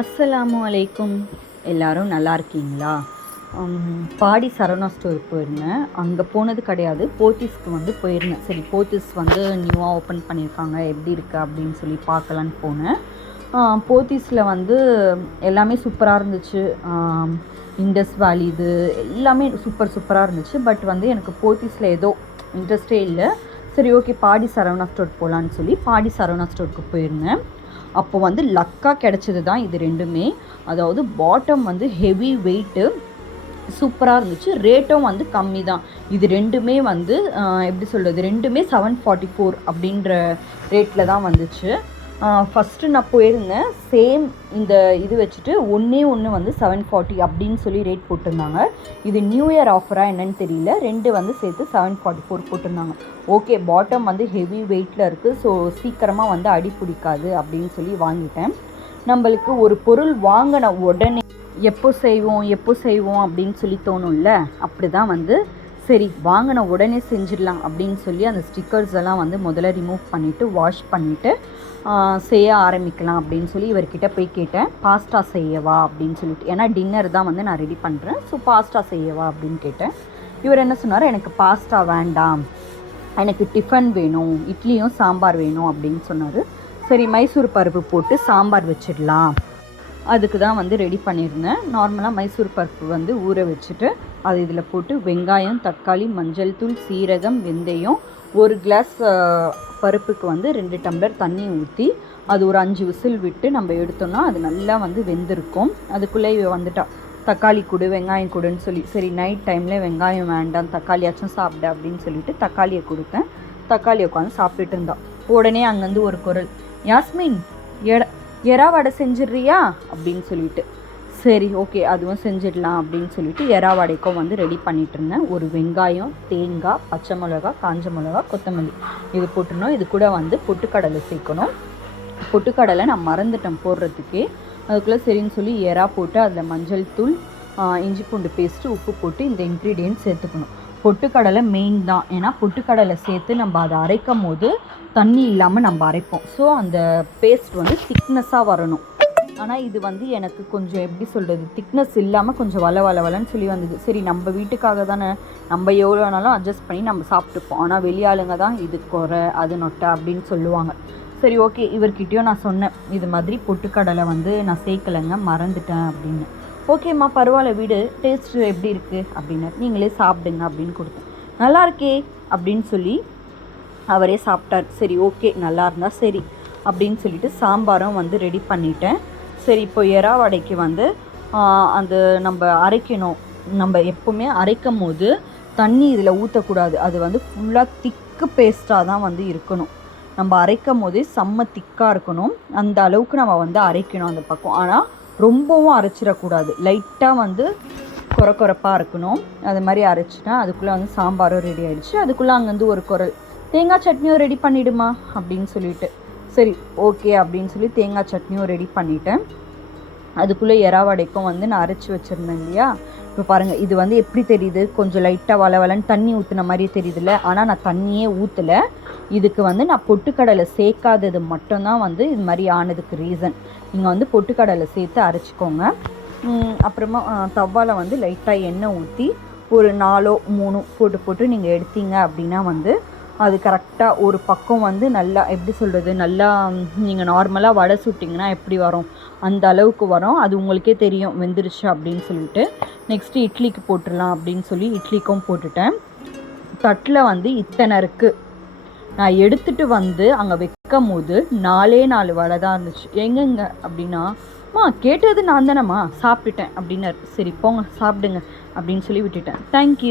அஸ்ஸலாமு அலைக்கும். எல்லோரும் நல்லா இருக்கீங்களா? பாடி சரவணா ஸ்டோர் போயிருந்தேன். அங்கே போனது கிடையாது, போத்தீஸ்க்கு வந்து போயிருந்தேன். சரி, போத்தீஸ் வந்து நியூவாக ஓப்பன் பண்ணியிருக்காங்க, எப்படி இருக்குது அப்படின்னு சொல்லி பார்க்கலான்னு போனேன். போத்தீஸில் வந்து எல்லாமே சூப்பராக இருந்துச்சு. இண்டஸ் வேலி இது எல்லாமே சூப்பராக இருந்துச்சு. பட் வந்து எனக்கு போத்தீஸில் ஏதோ இன்ட்ரெஸ்டே இல்லை. சரி, ஓகே, பாடி சரவணா ஸ்டோர் போகலான்னு சொல்லி பாடி சரவணா ஸ்டோருக்கு போயிருந்தேன். அப்போ வந்து லக்காக கிடச்சது தான் இது ரெண்டுமே. அதாவது பாட்டம் வந்து ஹெவி வெயிட்டு சூப்பராக இருந்துச்சு, ரேட்டும் வந்து கம்மி தான். இது ரெண்டுமே வந்து எப்படி சொல்கிறது, ரெண்டுமே 744 அப்படின்ற ரேட்டில் தான் வந்துச்சு. ஃபஸ்ட்டு நான் போயிருந்தேன், சேம் இந்த இது வச்சுட்டு ஒன்று வந்து 740 அப்படின்னு சொல்லி ரேட் போட்டிருந்தாங்க. இது நியூ இயர் ஆஃபராக என்னன்னு தெரியல, ரெண்டு வந்து சேர்த்து 744 போட்டிருந்தாங்க. ஓகே, பாட்டம் வந்து ஹெவி வெயிட்டில் இருக்குது, ஸோ சீக்கிரமாக வந்து அடி பிடிக்காது அப்படின்னு சொல்லி வாங்கிட்டேன். நம்மளுக்கு ஒரு பொருள் வாங்கின உடனே எப்போ செய்வோம் அப்படின்னு சொல்லி தோணும்ல, அப்படி தான் வந்து சரி வாங்கின உடனே செஞ்சிடலாம் அப்படின்னு சொல்லி அந்த ஸ்டிக்கர்ஸ் எல்லாம் வந்து முதல்ல ரிமூவ் பண்ணிவிட்டு வாஷ் பண்ணிவிட்டு செய்ய ஆரம்பிக்கலாம் அப்படின்னு சொல்லி இவர்கிட்ட போய் கேட்டேன். பாஸ்தா செய்யவா அப்படின்னு சொல்லிட்டு, ஏன்னா டின்னர் தான் வந்து நான் ரெடி பண்ணுறேன், ஸோ பாஸ்தா செய்யவா அப்படின்னு கேட்டேன். இவர் என்ன சொன்னார், எனக்கு பாஸ்தா வேண்டாம், எனக்கு டிஃபன் வேணும், இட்லியும் சாம்பார் வேணும் அப்படின்னு சொன்னார். சரி, மைசூர் பருப்பு போட்டு சாம்பார் வச்சிடலாம், அதுக்கு தான் வந்து ரெடி பண்ணியிருந்தேன். நார்மலாக மைசூர் பருப்பு வந்து ஊற வச்சுட்டு அது இதில் போட்டு வெங்காயம், தக்காளி, மஞ்சள் தூள், சீரகம், வெந்தயம், ஒரு கிளாஸ் பருப்புக்கு வந்து 2 டம்ளர் தண்ணி ஊற்றி அது ஒரு 5 விசில் விட்டு நம்ம எடுத்தோம்னா அது நல்லா வந்து வெந்திருக்கும். அதுக்குள்ளே வந்துட்டா தக்காளி கொடு, வெங்காயம் கொடுன்னு சொல்லி, சரி நைட் டைமில் வெங்காயம் வேண்டாம், தக்காளியாச்சும் சாப்பிட அப்படின்னு சொல்லிட்டு தக்காளியை கொடுத்தேன். தக்காளியை உட்காந்து சாப்பிட்டுட்டு இருந்தான். உடனே அங்கேருந்து ஒரு குரல், யாஸ்மின் எறா வடை செஞ்சிடுறியா அப்படின்னு சொல்லிட்டு, சரி ஓகே அதுவும் செஞ்சிடலாம் அப்படின்னு சொல்லிட்டு எறா வடைக்கும் வந்து ரெடி பண்ணிகிட்டு இருந்தேன். ஒரு வெங்காயம், தேங்காய், பச்சை மிளகா, காஞ்ச மிளகா, கொத்தமல்லி இது போட்டுருணும். இது கூட வந்து பொட்டுக்கடலை சேர்க்கணும். பொட்டுக்கடலை நான் மறந்துட்டேன் போடுறதுக்கே. அதுக்குள்ளே சரின்னு சொல்லி எறா போட்டு அதில் மஞ்சள் தூள், இஞ்சி பூண்டு பேஸ்ட்டு, உப்பு போட்டு இந்த இன்க்ரீடியன்ட் சேர்த்துக்கணும். பொட்டுக்கடலை மெயின் தான், ஏன்னா பொட்டுக்கடலை சேர்த்து நம்ம அதை அரைக்கும் போது தண்ணி இல்லாமல் நம்ம அரைப்போம், ஸோ அந்த பேஸ்ட் வந்து திக்னஸாக வரணும். ஆனால் இது வந்து எனக்கு கொஞ்சம் எப்படி சொல்கிறது, திக்னஸ் இல்லாமல் கொஞ்சம் வளன்னு சொல்லி வந்தது. சரி, நம்ம வீட்டுக்காக தானே, நம்ம எவ்வளோ வேணாலும் அட்ஜஸ்ட் பண்ணி நம்ம சாப்பிட்டுப்போம். ஆனால் வெளியாளுங்க தான் இது குறை, அது நொட்டை அப்படின்னு சொல்லுவாங்க. சரி ஓகே, இவர்கிட்டயும் நான் சொன்னேன், இது மாதிரி பொட்டுக்கடலை வந்து நான் சேர்க்கலைங்க, மறந்துட்டேன் அப்படின்னு. ஓகேம்மா பரவாயில்ல வீடு, டேஸ்ட் எப்படி இருக்குது அப்படின்னு, நீங்களே சாப்பிடுங்க அப்படின்னு கொடுத்தேன். நல்லா இருக்கே அப்படின்னு சொல்லி அவரே சாப்பிட்டார். சரி ஓகே, நல்லா இருந்தால் சரி அப்படின்னு சொல்லிட்டு சாம்பாரும் வந்து ரெடி பண்ணிட்டேன். சரி, இப்போ எறா வடைக்கு வந்து அந்த நம்ம அரைக்கணும். நம்ம எப்போவுமே அரைக்கும் போது தண்ணி இதில் ஊற்றக்கூடாது, அது வந்து ஃபுல்லாக திக்கு பேஸ்ட்டாக தான் வந்து இருக்கணும். நம்ம அரைக்கும் போதே செம்ம திக்காக இருக்கணும், அந்த அளவுக்கு நம்ம வந்து அரைக்கணும் அந்த பக்கம். ஆனால் ரொம்பவும் அரைச்சிடக்கூடாது, லைட்டாக வந்து குறப்பாக இருக்கணும். அது மாதிரி அரைச்சிட்டா அதுக்குள்ளே வந்து சாம்பாரும் ரெடி ஆகிடுச்சு. அதுக்குள்ளே அங்கேருந்து ஒரு குரல், தேங்காய் சட்னியும் ரெடி பண்ணிவிடுமா அப்படின்னு சொல்லிட்டு, சரி ஓகே அப்படின்னு சொல்லி தேங்காய் சட்னியும் ரெடி பண்ணிட்டேன். அதுக்குள்ளே எறா வடைக்கும் வந்து நான் அரைச்சி வச்சுருந்தேன் இல்லையா. இப்போ பாருங்கள், இது வந்து எப்படி தெரியுது, கொஞ்சம் லைட்டாக வளன்னு தண்ணி ஊற்றின மாதிரி தெரியுதுல்ல. ஆனால் நான் தண்ணியே ஊற்றலை, இதுக்கு வந்து நான் பொட்டுக்கடலை சேர்க்காதது மட்டும்தான் வந்து இது மாதிரி ஆனதுக்கு ரீசன். நீங்கள் வந்து பொட்டுக்கடலை சேர்த்து அரைச்சிக்கோங்க. அப்புறமா தவாவில் வந்து லைட்டாக எண்ணெய் ஊற்றி ஒரு 4 3 போட்டு நீங்கள் எடுத்தீங்க அப்படின்னா வந்து அது கரெக்டாக ஒரு பக்கம் வந்து நல்லா எப்படி சொல்கிறது, நல்லா நீங்கள் நார்மலாக வடை சுட்டிங்கன்னா எப்படி வரும் அந்த அளவுக்கு வரும். அது உங்களுக்கே தெரியும் வெந்துருச்சு அப்படின்னு சொல்லிட்டு. நெக்ஸ்ட்டு இட்லிக்கு போட்டுடலாம் அப்படின்னு சொல்லி இட்லிக்கும் போட்டுட்டேன். தட்டில் வந்து இத்தனை இருக்குது, நான் எடுத்துகிட்டு வந்து அங்கே வைக்கும் போது 4 வடை தான் இருந்துச்சு. எங்கெங்க அப்படின்னா, கேட்டது நான் தானேம்மா, சாப்பிட்டுட்டேன் அப்படின்னாரு. சரி போங்க சாப்பிடுங்க அப்படின்னு சொல்லி விட்டுட்டேன். தேங்க்யூ.